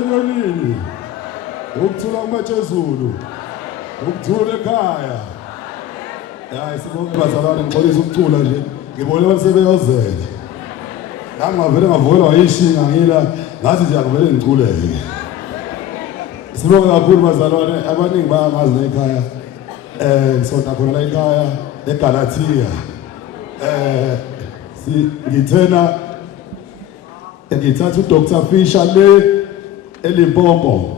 Enyonini, ukuthula kumachezulu, ukuthula ekhaya. Hayi sibonke bazalwane ngixolisa ukuthula nje. Ngibone basebeyozela. Ngangavele ngavukelwa yishinga ngila, ngathi nje akuvele ngiculeke. Sibonke kakhulu bazalwane, abaningi bayangazi la ekhaya. Ngisonta khona la ekhaya eGalatia. Ngithatha uDr Fisher le eLimpopo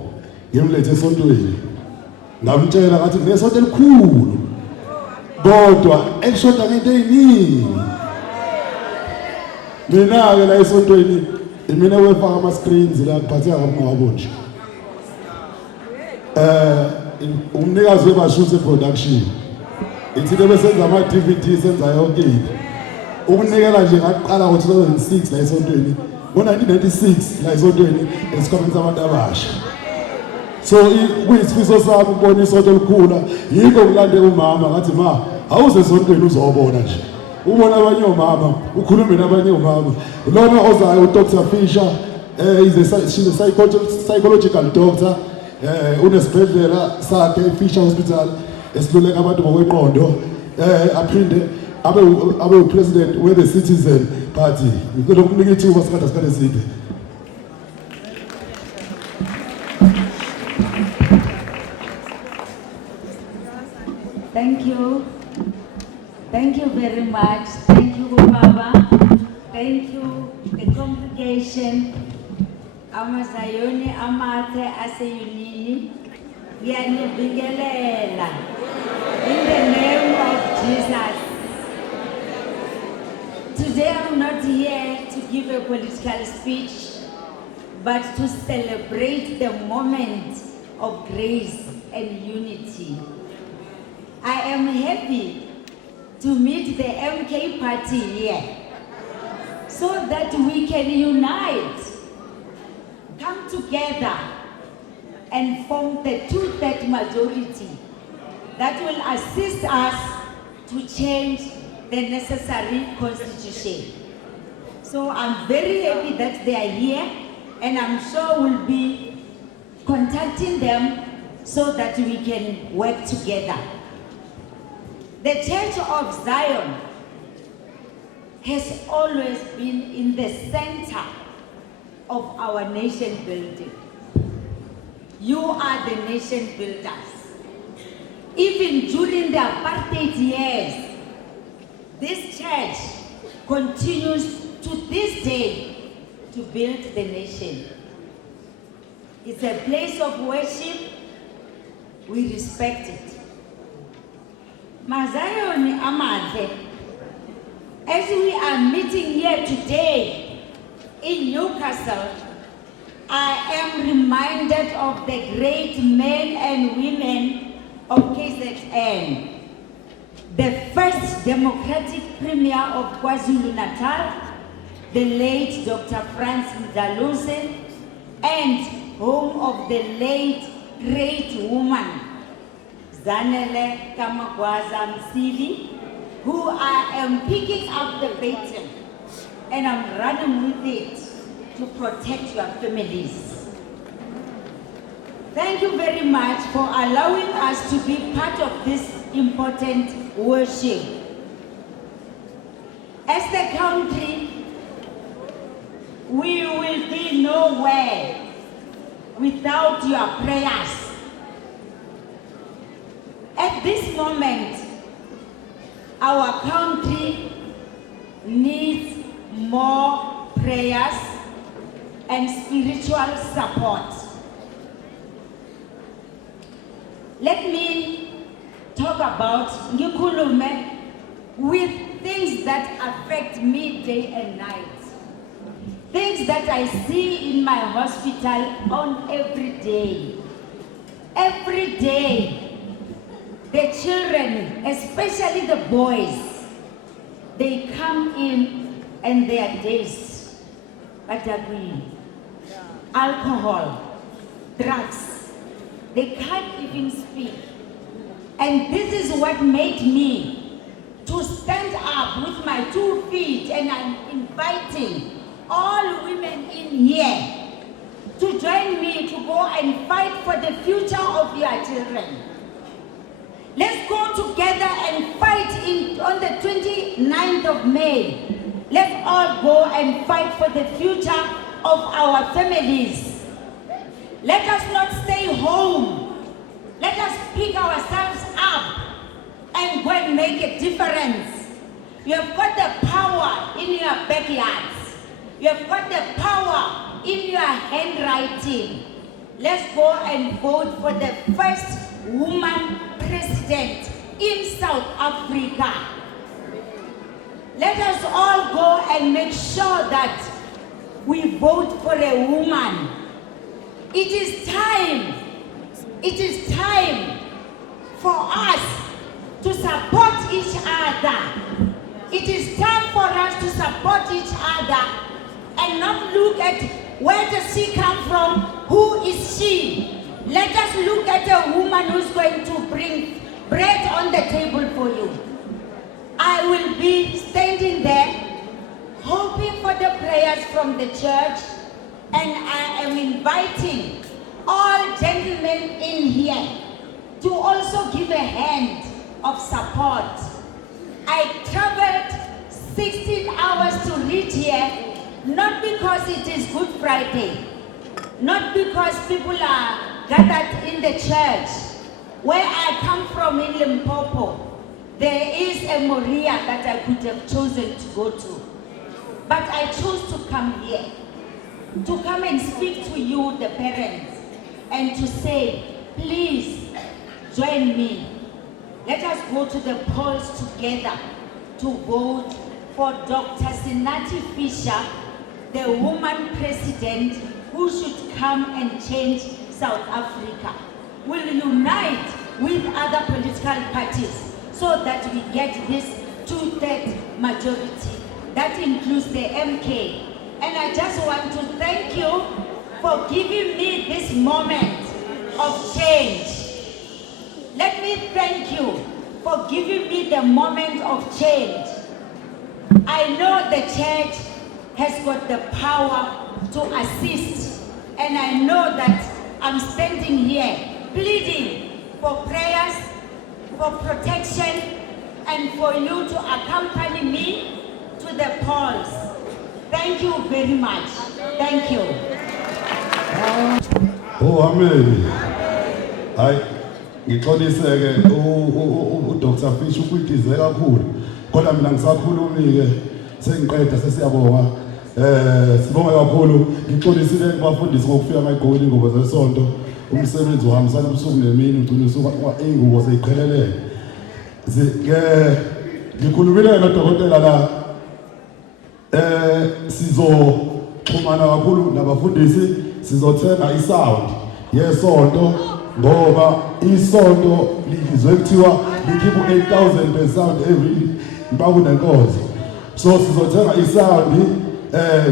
ngimlethe esontweni ngamtshela ngathi ngesonto elikhulu kodwa elishoda ngento eziningi mina ke la esontweni mina wefaka ama screens la kuphatheka ngabo nje umnikazi webashuthi production ithi besenza ama DVD senza yonke into ukunikela nje ngaqala ngo2006 la esontweni ngo1996 la esontweni esikhombenza abantu abasha so kuyisifiso sami ukubona isonto elikhula yikho kulande umama ngathi ma awuze esontweni uzobona nje ubona abanye omama ukhulume nabanye omama lona ozayo uDr Fisher she's a psychological doctor unesibhedlela sakhe eFisher Hospital esiluleka abantu ngokweqondo aphinde abe president we the Citizen Party. Ngicela ukunika ithuba sikade eside. Thank you. Thank you very much. Thank you, Baba. Thank you, the congregation. Amazayoni amate aseyunini. Yanibingelela. In the name of Jesus. Today I'm not here to give a political speech, but to celebrate the moment of grace and unity. I am happy to meet the MK party here so that we can unite, come together and form the two-thirds majority that will assist us to change the necessary constitution. So I'm very happy that they are here, and I'm sure we'll be contacting them so that we can work together. The Church of Zion has always been in the center of our nation building. You are the nation builders. Even during the apartheid years, this church continues to this day to build the nation. It's a place of worship. We respect it. Mazayoni Amate, as we are meeting here today in Newcastle, I am reminded of the great men and women of KZN. The first Democratic Premier of KwaZulu-Natal, the late Dr. Franz Mdlalose, and home of the late great woman, Zanele Kamagwaza Msili, who I am picking up the baton and I'm running with it to protect your families. Thank you very much for allowing us to be part of this important worship. As the country, we will be nowhere without your prayers. At this moment, our country needs more prayers and spiritual support. Let me talk about ngikulume with things that affect me day and night. Things that I see in my hospital on every day. Every day, the children, especially the boys, they come in and they are dazed. Alcohol, drugs. They can't even speak. And this is what made me to stand up with my 2 feet, and I'm inviting all women in here to join me to go and fight for the future of your children. Let's go together and fight on the 29th of May. Let's all go and fight for the future of our families. Let us not stay home. Let us pick ourselves up and go and make a difference. You have got the power in your backyards. You have got the power in your handwriting. Let's go and vote for the first woman president in South Africa. Let us all go and make sure that we vote for a woman. It is time for us to support each other. It is time for us to support each other and not look at where does she come from, who is she. Let us look at a woman who's going to bring bread on the table for you. I will be standing there hoping for the prayers from the church, and I am inviting all gentlemen in here to also give a hand of support. I traveled 16 hours to reach here, not because it is Good Friday, not because people are gathered in the church. Where I come from in Limpopo, there is a Moria that I could have chosen to go to. But I chose to come here, to come and speak to you, the parents, and to say, please join me. Let us go to the polls together to vote for Dr. Sengathi Fisher, the woman president who should come and change South Africa. We'll unite with other political parties so that we get this 2/3 majority. That includes the MK. And I just want to thank you for giving me this moment of change. Let me thank you for giving me the moment of change. I know the church has got the power to assist, and I know that I'm standing here pleading for prayers, for protection, and for you to accompany me to the polls. Thank you very much. Thank you. Oh, amen. Ngixolise-ke uDr. Fisher ukwitize kakhulu. Kodwa mina ngisakhulumi-ke sengiqeda sesiyabonga. Sibonga kakhulu. Ngixolisile kubafundisi ngokufika ngayigqokile ingubo zesonto. Umsebenzi uhambisana ubusuku nemini ugcina usuka ingubo seyiqheleleke. Ngikhulumile nodokotela la sizoxhumana kakhulu nabafundisi, sizothenga isound yesonto ngoba isonto lizwe kuthiwa likhipha 8,000 per sound every mpaka kunenkonzo. So sizothenga isound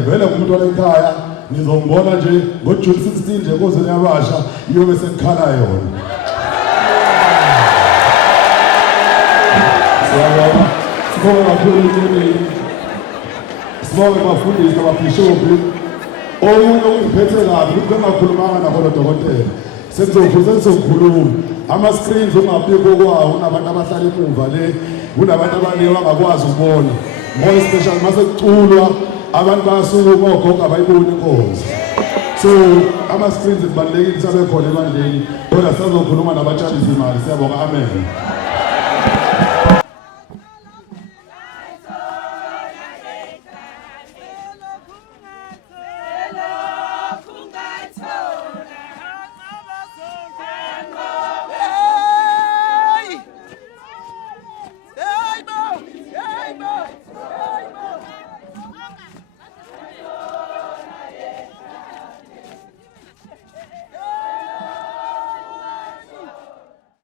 vele kumuntu olekhaya nizombona nje ngoJune 16 nje kozweni yabasha iyobe sekukhala yona. Sibonga kakhulu ukuthi sibonga abafundisi nababhishophi. Omunye ungiphethe kabi ukuthi bengakhulumanga nabo dokotela. Sekuzokhuluma ama-screens ungabikho kwawo, unabantu abahlala emuva le, kunabantu abaningi abangakwazi ukubona. More especially mase kuculwa abantu bayasuka ogogo abayiboni inkonzo. So ama-screens kubalulekile ukuthi abe khona ebandleni. Kodwa sizokhuluma nabatshali zimali. Siyabonga, amen.